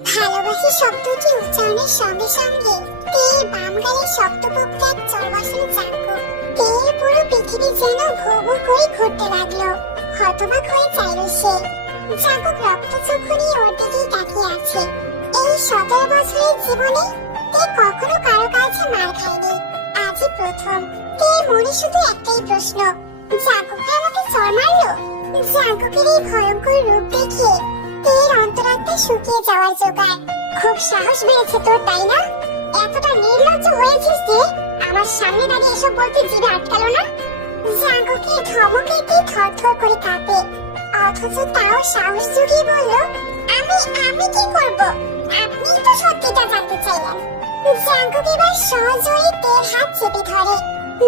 ভালোবাসি শব্দটি উচ্চারণের সঙ্গে সঙ্গে তেয়ের বাম গালে শক্তপোক্ত এক চর বসানো চাকু। তেয়ের পুরো পৃথিবী যেন ভৌ ভৌ করে ঘুরতে লাগলো। হতবাক হয়ে চাইল সে। চাকুক রক্তচক্ষু নিয়ে ওর দিকেই তাকিয়ে আছে। এই 17 বছরের জীবনে তে কখনো কারো কাছে মার খায়নি, আজই প্রথম। তেয়ের মনে শুধু একটাই প্রশ্ন, চাকুক আমাকে চর মারলো? চাকুকের এই ভয়ঙ্কর রূপ দেখে তেয়ের অন্তরাত্মা শুকিয়ে যাওয়ার জোগাড়। খুব সাহস বেড়েছে তোর, তাই না? এতটা নির্লজ্জ হয়েছিস যে আমার সামনে দাঁড়িয়ে এসব বলতে জিভে আটকালো না? জাঙ্কুকে ধমকে দিয়ে থরথর করে কাঁপে, অথচ তাও সাহস জুগিয়ে বলল, আমি কি করব? আপনি তো সত্যিটা জানতে চাইলেন। জাঙ্কুক এবার সজোরে তের হাত চেপে ধরে,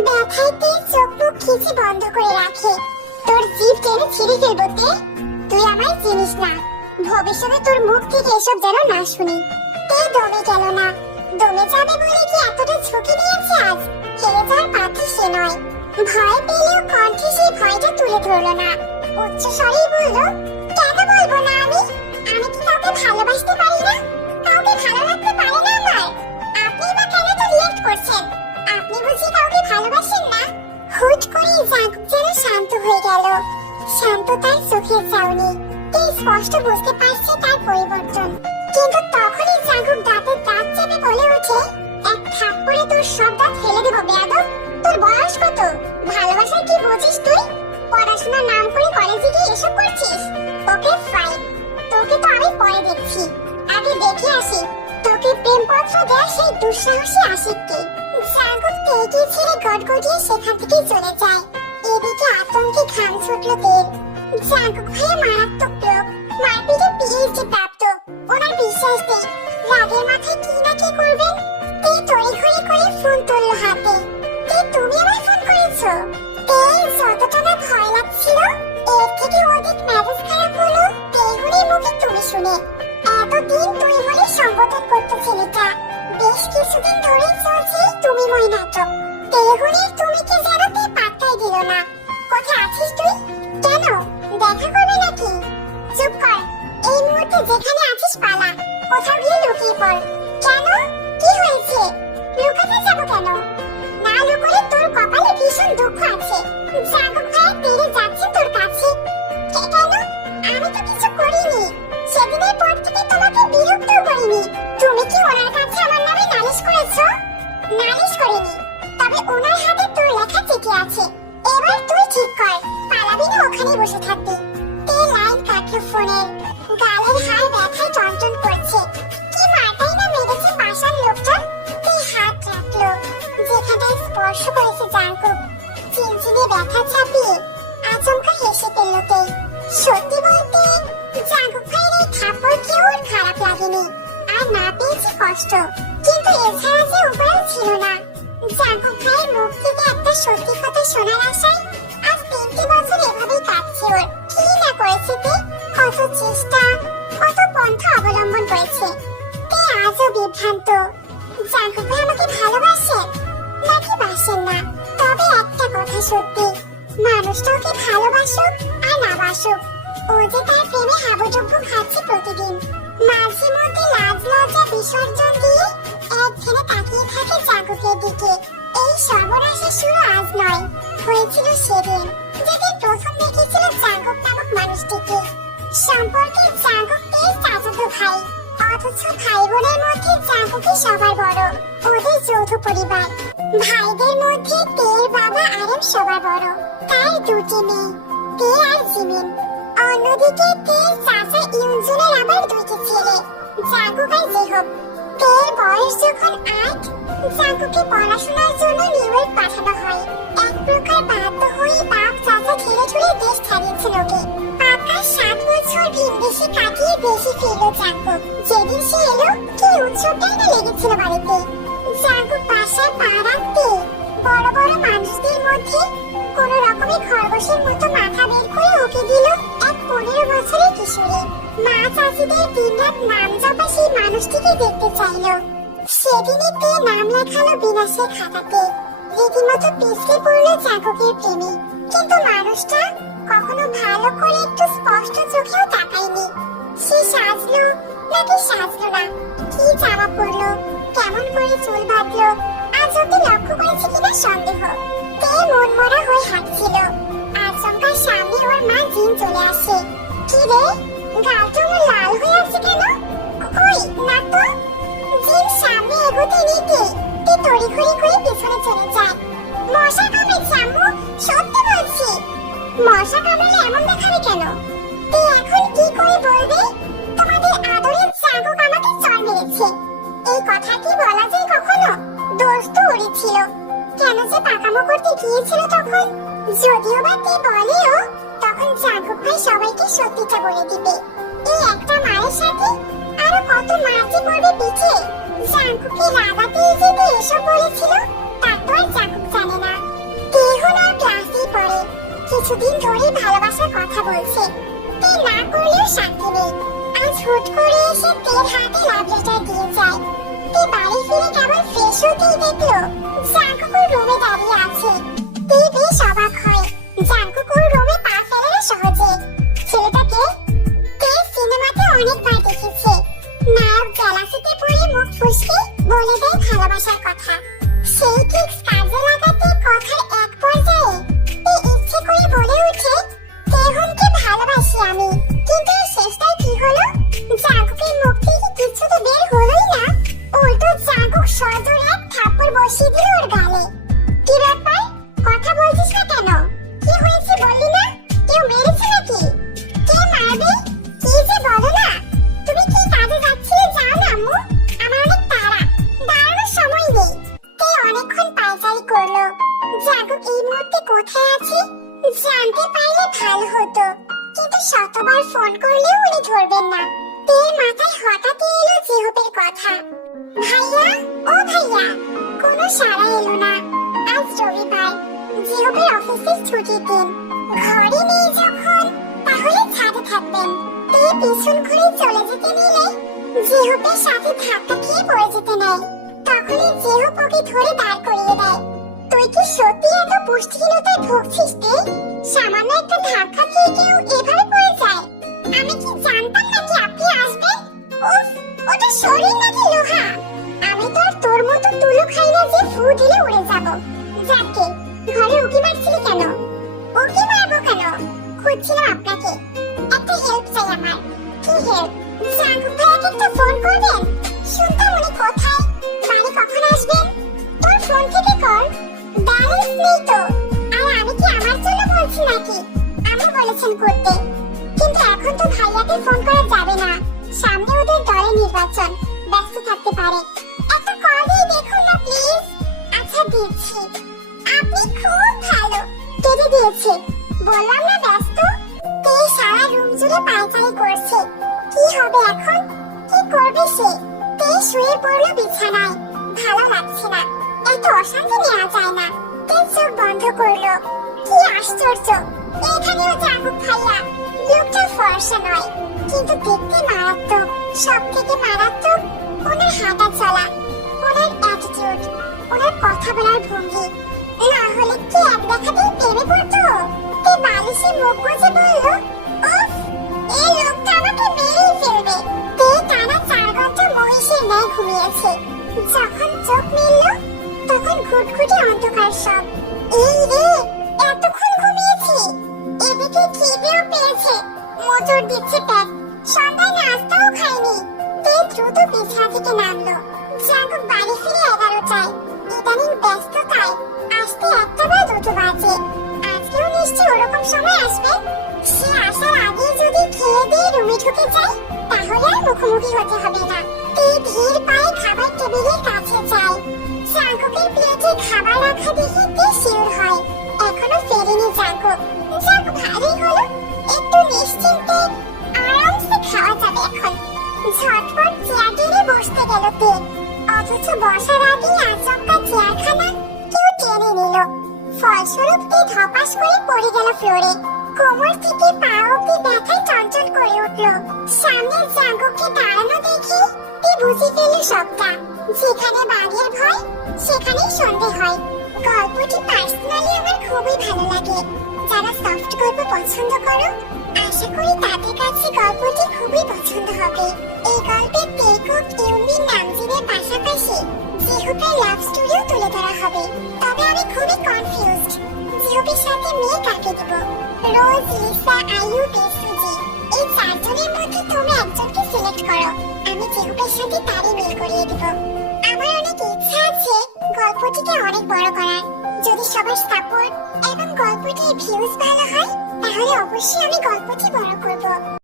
ব্যথায় তের চোখ মুখ খিচে বন্ধ করে রাখে। তোর জিভ টেনে ছিঁড়ে ফেলবো তে, তুই আমায় চিনিস না। ভবিষ্যতে তোর মুখ থেকে এসব যেন না শুনি। তে দমে গেল না। দমে যাবে বলে কি এতটা ঝুঁকি নিয়েছে আজ? হেরে যাওয়ার পাত্রী সে নয়। ভয় পেলেও কণ্ঠে সেই ভয়টা তুলে ধরল না। উচ্চ স্বরেই বলল, কেন বলবো না আমি? আমি কি কাউকে ভালোবাসতে পারি না? কাউকে ভালো লাগতে পারে না আমার? আপনি বা কেন তো রিয়েক্ট করছেন? আপনি বুঝি কাউকে ভালোবাসেন না? হুট করে জাঙ্কুক যেন শান্ত হয়ে গেল। শান্ত তার চোখের চাউনি। তে স্পষ্ট বুঝতে পারছে তার পরিবর্তন। কিন্তু তখনই জাঙ্কুক দাঁতের দাঁত চেপে বলে ওঠে, এক থাপ্পড়ে তোর সব দাঁত ফেলে দেবো বেয়াদব। তোর বয়স কত? ভালোবাসায় কি বুঝিস তুই? পড়াশোনার নাম করে কলেজে গিয়ে এসব করছিস? ওকে ফাইন, তোকে তো আমি পরে দেখছি। আগে দেখে আসি তোকে প্রেমপত্র দেয়া সেই দুঃসাহসী আশিককে। জাঙ্কুক তেকে ছেড়ে গটগটিয়ে সেখান থেকে চলে যায়। এদিকে আতঙ্কে ঘাম ছুটল তের। জাঙ্কুক ভাইয়া মারাত্মক লোক, মারপিটে পিএইচডি প্রাপ্ত। ওনার বিশ্বাস নেই, রাগের মাথায় কি না কি করবেন। তে তড়িঘড়ি করে ফোন তুলল হাতে। তে তুমি আমায় ফোন করেছো? তে যতটা না ভয় লাগছিল, এর থেকে অধিক মেজাজ খারাপ হলো তেহুরির মুখে তুমি শুনে। এতদিন তুই বলে সম্বোধন করতো ছেলেটা। বেশ কিছুদিন ধরে চলছে তুমি মই নাটক। তেহুরির তুমিকে যেন তে পাত্তাই দিল না। কোথায় আছিস তুই? কেন দেখা করবে নাকি? চুপ কর, এই মুহূর্তে যেখানে আছিস পালা, কোথাও গিয়ে লুকিয়ে পড়। কেন? কি হয়েছে? লুকাতে যাব কেন? না লুকোলে তোর কপালে ভীষণ দুঃখ আছে। জাঙ্কুক ভাই তেড়ে যাচ্ছে তোর কাছে। কেন? আমি তো কিছু করিনি। সেদিনের পর থেকে তোমাকে বিরক্ত করিনি। তুমি কি ওনার কাছে আমার নামে নালিশ করেছো? নালিশ করিনি, তবে ওনার হাতে তোর লেখা চিঠি আছে। এবার তুই ঠিক কর, পালাবি না ওখানেই বসে থাকবি? তে লাইন কাটলো ফোনের। গালের হাড় ব্যথায় টনটন করছে। কি মাথায় না মেরেছে পাশার লোকটা। তে হাত রাখলো যেখানটায় স্পর্শ করেছে জাঙ্কুক। চিনচিনে ব্যথা চাপিয়ে আচমকা হেসে ফেলল তে। সত্যি বলতে জাঙ্কুক ভাইয়ের এই থাপ্পড় কেউ ওর খারাপ লাগেনি, আর না পেয়েছে কষ্ট। কিন্তু এছাড়া যে উপায় ছিল না। জাঙ্কুক ভাইয়ের মুখ থেকে একটা সত্যি কথা শোনার আশায় আজ 3টে বছর এভাবেই কাটছে ওর। কি না করেছে তে, কত চেষ্টা, কত পন্থা অবলম্বন করেছে। তে আজও বিভ্রান্ত। জাঙ্কুক ভাই আমাকে ভালোবাসেন নাকি বাসেন না? তবে একটা কথা সত্যি, মানুষটা ওকে ভালোবাসুক আর না বাসুক, ও যে তার প্রেমে হাবুডুবু খাচ্ছে প্রতিদিন। মাঝে মধ্যে লাজ লজ্জা বিসর্জন দিয়ে এক ধ্যানে তাকিয়ে থাকে জাঙ্কুকের দিকে। এই সর্বনাশের শুরু আজ নয়, হয়েছিল সেদিন, যেদিন প্রথম দেখেছিল জাঙ্কুক নামক মানুষটিকে। সম্পর্কে জাঙ্কুক তের চাচাতো ভাই, অথচ ভাই বোনের মধ্যে জাঙ্কুকই সবার বড়। ওদের যৌথ পরিবার। ভাইদের মধ্যে তের বাবা আরব সবার বড়, তার 2টি মেয়ে, তে আর জিমিন। অন্যদিকে তের চাচা ইউনজুনের আবার 2টি ছেলে, জাঙ্কুক আর জেহব। তের বয়স যখন 8, জাঙ্কুকে পড়াশোনার জন্য নিউ ইয়র্ক পাঠানো হয়। এক প্রকার বাধ্য হয়ে বাপ চাচা ঠেলে ঠুলে দেশ ছাড়িয়েছিল ওকে। পাকা 7 বছর ভিনদেশে কাটিয়ে দেশে ফিরল জাঙ্কুক। যেদিন সে এলো, কি উৎসবটাই না লেগেছিল বাড়িতে। জাঙ্কুক বাসায় পা রাখতে বড় বড় মানুষদের মধ্যে কোন রকমে খরগোশের মতো মাথা বের করে ওকে দিল এক 15 বছরের কিশোরী। মা চাচিদের দিনরাত নাম জপা সেই মানুষটিকে দেখতে চাইল। সেদিনই তে নাম লেখালো বিনাশের খাতাতে। রীতিমতো পিছলে পড়লো জাঙ্কুকের প্রেমে। কিন্তু মানুষটা কখনো ভালো করে একটু স্পষ্ট চোখেও তাকায়নি। সে সাজলো, নাকি সাজলো না, কি জামা পরলো, কেমন করে চুল বাঁধলো, আজ অব্দি লক্ষ্য করেছে কিনা সন্দেহ। তে মনমরা হয়ে হাঁটছিল। আচমকা সামনে ওর মা জিন চলে আসে। কি রে, গালটা আমার লাল হয়ে আছে কেন? কই না তো। জিন সামনে এগোতে নিতে তে তড়িঘড়ি করে পিছনে চলে যায়। মশা কামড়েছে আম্মু, সত্যি বলছি। মশা কামড়ালে এমন দেখাবে কেন? তে এখন কি করে বলবে তোমাদের আদরের জাগক আমাকে চড় মেরেছে? এই কথা কি বলা যায় কখনো? দোষ তো ওরই ছিল। কেন যে পাকামো করতে গিয়েছিল তখন? যদিও বা তে বলেও, তখন জাগক ভাই সবাইকে সত্যিটা বলে দিবে। এই একটা মায়ের সাথে আরো কত মার যে পড়বে পিছে। জাগককে রাগাতে যে তে এসব বলেছিল তা তো আর জাগক জানে না। তে হলো আর ক্লাসেই পড়ে, কিছুদিন ধরে ভালোবাসার কথা বলছে। তে না করলেও শান্তি নেই। আজ হুট করে এসে তের হাতে লাভ লেটার দিয়ে যায়। তে বাড়ি ফিরে কেবল ফ্রেশ হতেই দেখলো জাঙ্কুক ওর রুমে দাঁড়িয়ে আছে। তে বেশ অবাক হয়, জাঙ্কুক ওর রুমে পা ফেলে না সহজে। ছেলেটাকে তে সিনেমাতে অনেকবার দেখেছে। নায়ক গ্যালাক্সিতে পড়ে মুখ ফুসকে বলে দেয় ভালোবাসার কথা। সেই ঠিক কাজে লাগাতে কথার এক পর্যায়ে তে ইচ্ছে করে বলে ওঠে, তেহনকে ভালোবাসি আমি। কিন্তু এই শেষটায় কি হলো? জাঙ্কুকের মুখ থেকে কিছু তো বের হলোই না, উল্টো জাঙ্কুক সজোরে এক থাপ্পড় বসিয়ে দিল ওর গালে। কি ব্যাপার, কথা বলছিস না কেন? কি হয়েছে বললি না? কেউ মেরেছে নাকি? কে মারবে? কি যে বলো না। তুমি কি কাজে যাচ্ছিলে? যাও না আম্মু, আমার অনেক তাড়া, দাঁড়ানোর সময় নেই। তে অনেকক্ষণ পায়চারি করলো। জাঙ্কুক এই মুহূর্তে কোথায় আছে জানতে পারলে ভালো হতো, কিন্তু শতবার ফোন করলেও উনি ধরবেন না। তের মাথায় হঠাৎ এলো জেহপের কথা। ভাইয়া, ও ভাইয়া, কোনো সাড়া এলো না। আজ রবিবার, জেহপের অফিসের ছুটির দিন। ঘরে নেই যখন, তাহলে ছাদে থাকবেন। তে পিছন ঘুরে চলে যেতে নিলে জেহপের সাথে ধাক্কা খেয়ে পড়ে যেতে নেয়। তখনই জেহপ ওকে ধরে দাঁড় করিয়ে দেয়। তুই কি সত্যি এত পুষ্টিহীনতায় ভুগছিস তে? সামান্য একটা ধাক্কা খেয়ে কেউ এভাবে পড়ে যায়? আমি কি জানতাম নাকি আপনি আসবেন? উফ, ওটা শরীর নাকি লোহা? আমি তো আর তোর মতো তুলো খাই না যে ফু দিলে উড়ে যাব। যাকে ঘরে উকি মারছিলি কেন? উকি মারবো কেন? খুঁজছিলাম আপনাকে, একটা হেল্প চাই আমার। কি হেল্প? জাঙ্কুক ভাইয়াকে একটা ফোন করবেন? শুনতাম উনি কোথায়, বাড়ি কখন আসবেন? তোর ফোন থেকে কর, ব্যালেন্স নেই তো। আর আমি কি আমার জন্য বলছি নাকি? আমি বলেছেন করতে, কিন্তু এখন তো ভাইয়াকে ফোন করা যাবে না। সামনে ওদের দলের নির্বাচন, ব্যস্ত থাকতে পারে। একটা কল দিয়ে দেখুন না প্লিজ। আচ্ছা দিচ্ছি। আপনি খুব ভালো। কেটে দিয়েছে, বললাম না ব্যস্ত। তে সারা রুম জুড়ে পায়চারি করছে। কি হবে এখন? কি করবে সে? তে শুয়ে পড়লো বিছানায়। ভালো লাগছে না, এত অশান্তি নেওয়া যায় না। তে চোখ বন্ধ করলো। কি আশ্চর্য, এখানেও জাঙ্কুক ভাইয়া। লোকটা ফর্সা নয়, কিন্তু দেখতে মারাত্মক। সব থেকে মারাত্মক ওনার হাঁটা চলা, ওনার অ্যাটিটিউড, ওনার কথা বলার ভঙ্গি। না হলে কি এক দেখাতেই প্রেমে পড়তো? তে বালিশে মুখ গুজে বলল, উফ, এই লোকটা আমাকে মেরেই ফেলবে। তে টানা 4 ঘন্টা মহিষের ন্যায় ঘুমিয়েছে। যখন চোখ মেলল তখন ঘুটঘুটে অন্ধকার সব। এই রে, এতক্ষণ ঘুমিয়েছি। এদিকে খিদেও পেয়েছে, মোচড় দিচ্ছে পেট। সন্ধ্যায় নাস্তাও খাইনি। তে দ্রুত বিছানা থেকে নামলো। জাঙ্কুক বাড়ি ফিরে 11টায়। ইদানিং ব্যস্ততায় আসতে 1টা বা 2টো বাজে। আজকেও নিশ্চয়ই ওরকম সময় আসবে। সে আসার আগে যদি খেয়ে দিয়ে রুমে ঢুকে যায় তাহলে আর মুখোমুখি হতে হবে না। তে ধীর পায়ে খাবার টেবিলের কাছে যায়। জাঙ্কুকের প্লেটে খাবার রাখা দেখে তে শিওর হয় এখনো ফেরেনি জাঙ্কুক। যাক ভালোই হলো, একটু নিশ্চিন্তে আরামসে খাওয়া যাবে এখন। ঝটপট চেয়ার টেনে বসতে গেল তে, অথচ বসার আগেই আচমকা চেয়ারখানা কেউ টেনে নিল। ফলস্বরূপ তে ধপাস করে পড়ে গেল ফ্লোরে। কোমর থেকে পা অব্দি ব্যথায় চঞ্চল করে উঠল। সামনে জাঙ্কুককে দাঁড়ানো দেখে তে বুঝে ফেলল সবটা। যেখানে বাঘের ভয় সেখানেই সন্দেহ হয়। গল্পটি পার্সোনালি আমার খুবই ভালো লাগে। যারা সফট গল্প পছন্দ করো আশা করি তাদের কাছে গল্পটি খুবই পছন্দ হবে। এই গল্পে টেকক, ইউমিন, নামজিনের পাশাপাশি জিহুপের লাভ স্টোরিও তুলে ধরা হবে। তবে আমি খুবই কনফিউজড, জিহুপের সাথে মেয়ে কাকে দিব? রোজ, লিসা, আইয়ুব, সুজি, এই চারজনের মধ্যে তোমরা একজনকে সিলেক্ট করো। আমি জিহুপের সাথে তারই মিল করিয়ে দিব। আমার অনেক ইচ্ছা আছে গল্পটিকে অনেক বড় করার। যদি সবার সাপোর্ট এবং গল্পটির ভিউজ ভালো হয় তাহলে অবশ্যই আমি গল্পটি বড় করব।